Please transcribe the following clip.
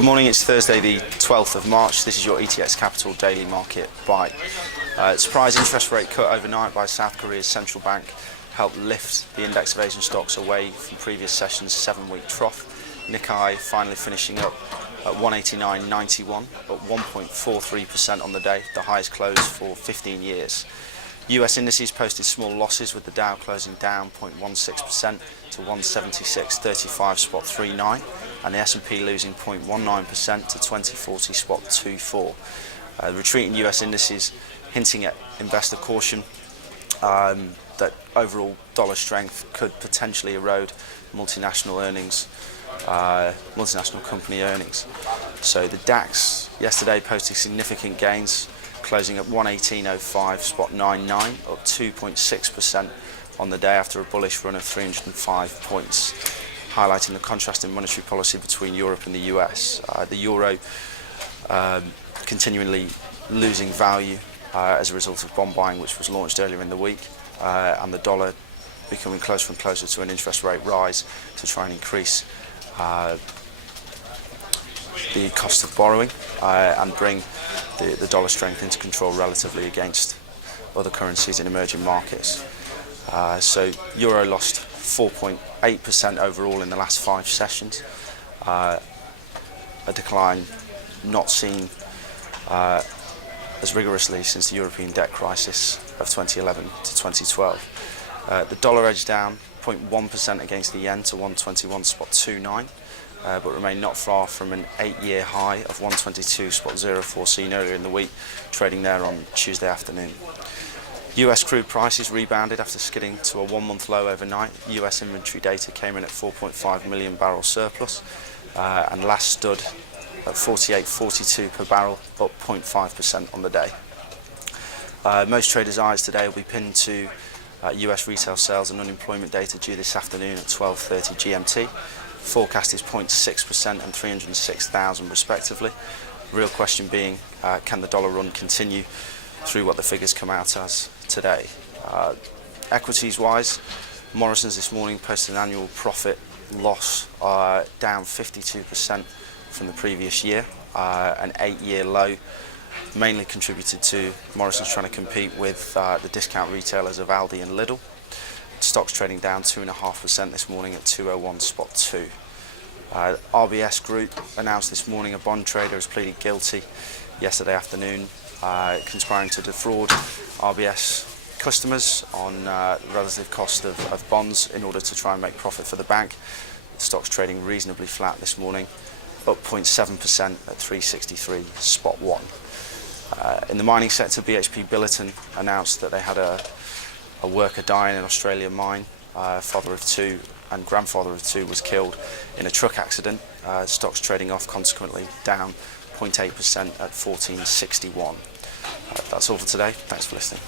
Good morning, it's Thursday the 12th of March. This is your ETX Capital Daily Market Bite. Surprise interest rate cut overnight by South Korea's central bank helped lift the index of Asian stocks away from previous session's 7-week trough. Nikkei finally finishing up at 189.91, up 1.43% on the day, the highest close for 15 years. US indices posted small losses, with the Dow closing down 0.16% to 176.35.39, and the S&P losing 0.19% to 2040.24. The retreating US indices hinting at investor caution that overall dollar strength could potentially erode multinational company earnings. So the DAX yesterday posted significant gains, closing at 118.05.99, up 2.6% on the day after a bullish run of 305 points, highlighting the contrast in monetary policy between Europe and the US. The euro continually losing value as a result of bond buying, which was launched earlier in the week, and the dollar becoming closer and closer to an interest rate rise to try and increase the cost of borrowing and bring the dollar strength into control relatively against other currencies in emerging markets. So euro lost 4.8% overall in the last 5 sessions, a decline not seen as rigorously since the European debt crisis of 2011 to 2012. The dollar edged down 0.1% against the yen to 121.29. But remained not far from an 8-year high of 122.04 seen earlier in the week, trading there on Tuesday afternoon. US crude prices rebounded after skidding to a 1-month low overnight. US inventory data came in at 4.5 million barrel surplus and last stood at 48.42 per barrel, up 0.5% on the day. Most traders' eyes today will be pinned to US retail sales and unemployment data due this afternoon at 12:30 GMT. Forecast is 0.6% and 306,000 respectively. Real question being, can the dollar run continue through what the figures come out as today? Equities wise, Morrison's this morning posted an annual profit loss down 52% from the previous year, an 8-year low, mainly contributed to Morrison's trying to compete with the discount retailers of Aldi and Lidl. Stocks trading down 2.5% this morning at 201.2. RBS Group announced this morning a bond trader has pleaded guilty yesterday afternoon, conspiring to defraud RBS customers on the relative cost of bonds in order to try and make profit for the bank. The stock's trading reasonably flat this morning, up 0.7% at 363.1. In the mining sector, BHP Billiton announced that they had a worker die in an Australian mine. Father of 2 and grandfather of 2 was killed in a truck accident. Stocks trading off, consequently down 0.8% at 14.61. That's all for today. Thanks for listening.